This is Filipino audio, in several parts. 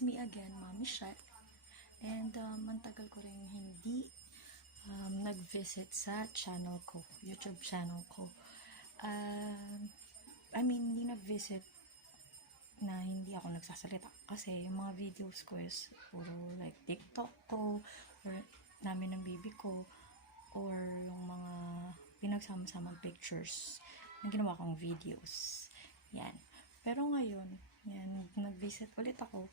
It's me again, Mommy Shat. And ang tagal ko rin hindi nag-visit sa channel ko, YouTube channel ko. Hindi nag-visit na hindi ako nagsasalita. Kasi yung mga videos ko is puro like TikTok ko, or namin ng baby ko, or yung mga pinagsama-samang pictures na ginawa kong videos. Yan. Pero ngayon, yan, nag-visit ulit ako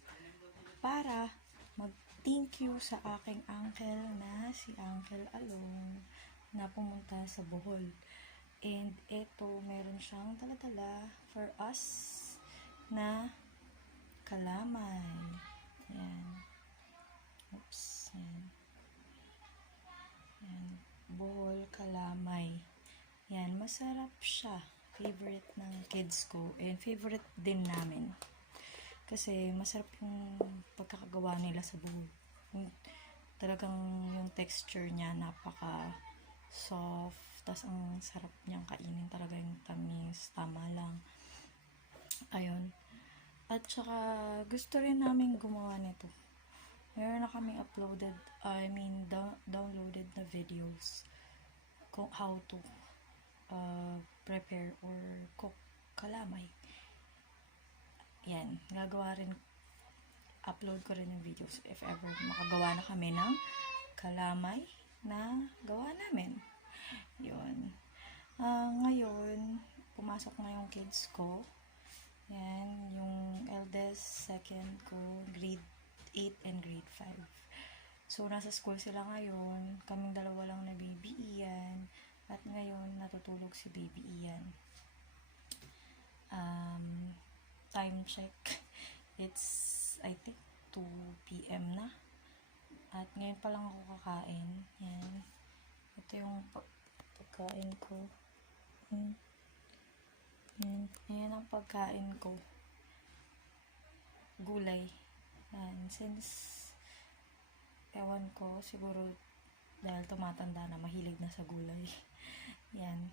para mag-thank you sa aking uncle na si Uncle Along na pumunta sa Bohol. And ito, meron siyang talatala for us na kalamay. Yan. Oops. Yan. Yan. Bohol kalamay. Yan. Masarap siya. Favorite ng kids ko. And favorite din namin. Kasi masarap yung pagkakagawa nila sa buhol. Talagang yung texture niya napaka soft. Tas ang sarap niyang kainin. Talaga yung tamis. Tama lang. Ayun. At saka gusto rin namin gumawa nito. Meron na kaming downloaded na videos kung how to prepare or cook kalamay. Yan, upload ko rin yung videos if ever makagawa na kami ng kalamay na gawa namin. Yun. Ngayon, pumasok na yung kids ko. Yan, yung eldest, second ko, grade 8 and grade 5. So, nasa school sila ngayon. Kaming dalawa lang na baby Ian. At ngayon, natutulog si baby Ian. Time check. It's, I think, 2 p.m. na. At ngayon pa lang ako kakain. Yan. Ito yung pagkain ko. Yan ang pagkain ko. Gulay. Yan. Since, ewan ko, siguro dahil tumatanda na, mahilig na sa gulay. Yan.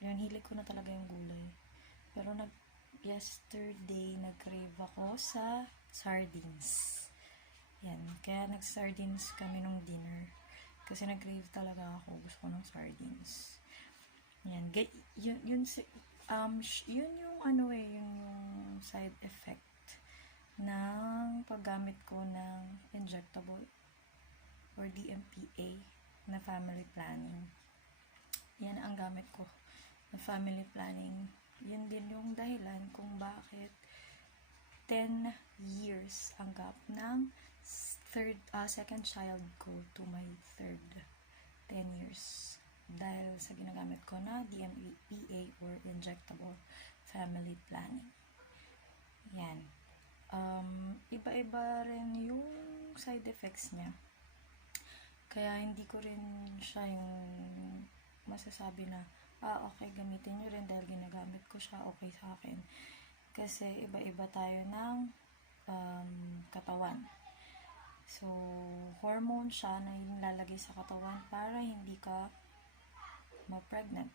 Yun, hilig ko na talaga yung gulay. Pero yesterday, nag-crave ako sa sardines. Yan. Kaya nag-sardines kami nung dinner. Kasi nag-crave talaga ako. Gusto ko ng sardines. Yan. Yun yung side effect ng paggamit ko ng injectable or DMPA na family planning. Yan ang gamit ko na family planning. Yan din yung dahilan kung bakit 10 years ang gap ng second child ko to my third. 10 years. Dahil sa ginagamit ko na DMPA or injectable family planning. Yan. Iba-iba rin yung side effects niya. Kaya hindi ko rin siya yung masasabi na okay, gamitin nyo rin dahil ginagamit ko siya, okay sa akin. Kasi iba-iba tayo ng katawan. So, hormone siya na nilalagay sa katawan para hindi ka ma-pregnant.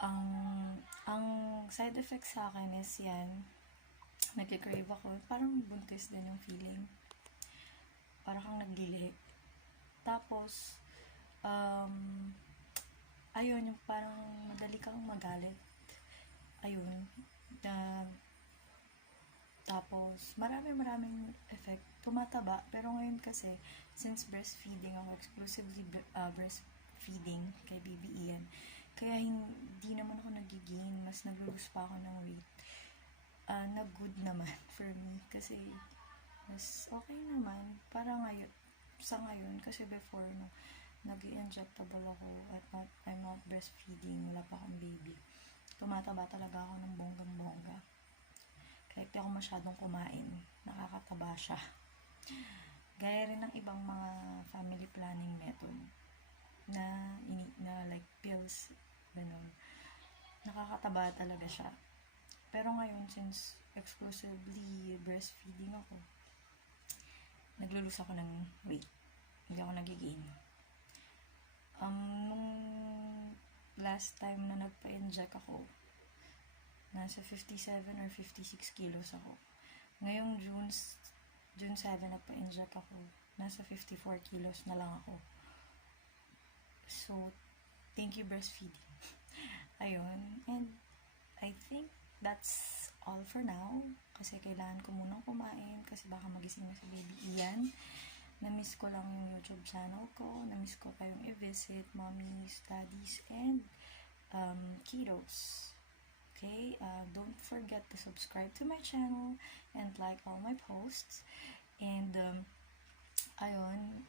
Ang side effect sa akin is yan, nagkikrave ako, parang buntis din yung feeling. Parang kang naglilihi. Tapos, ayun, yung parang madali kang magalit. Ayun. Tapos, maraming effect. Tumataba. Pero ngayon kasi, since breastfeeding ako, exclusively breastfeeding kay baby Ian, kaya hindi naman ako nagigain. Mas nag-lose pa ako ng weight. Good naman for me. Kasi, mas okay naman. Para ngayon, sa ngayon, kasi before, no, nag-injectable ako at I'm not breastfeeding, wala pa akong baby, tumataba talaga ako ng bonggang-bongga. Kahit di ako masyadong kumain, nakakataba siya. Gaya rin ng ibang mga family planning method na like pills, ganun. Nakakataba talaga siya. Pero ngayon, since exclusively breastfeeding ako, naglulus ako ng weight. Hindi ako nagigain. Nung last time na nagpa-inject ako, nasa 57 or 56 kilos ako. Ngayong June 7, nagpa-inject ako. Nasa 54 kilos na lang ako. So, thank you breastfeeding. Ayun. And I think that's all for now. Kasi kailangan ko munang kumain kasi baka magising na si baby Ian. Na-miss ko lang yung YouTube channel ko. Na-miss ko kayong i-visit, mommies, daddies, and kiddos. Okay? Don't forget to subscribe to my channel and like all my posts. And, ayun,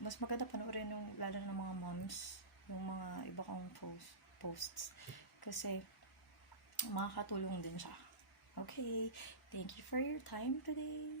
mas maganda panoorin yung lalo ng mga moms, yung mga iba kong posts. Kasi, makakatulong din siya. Okay, thank you for your time today.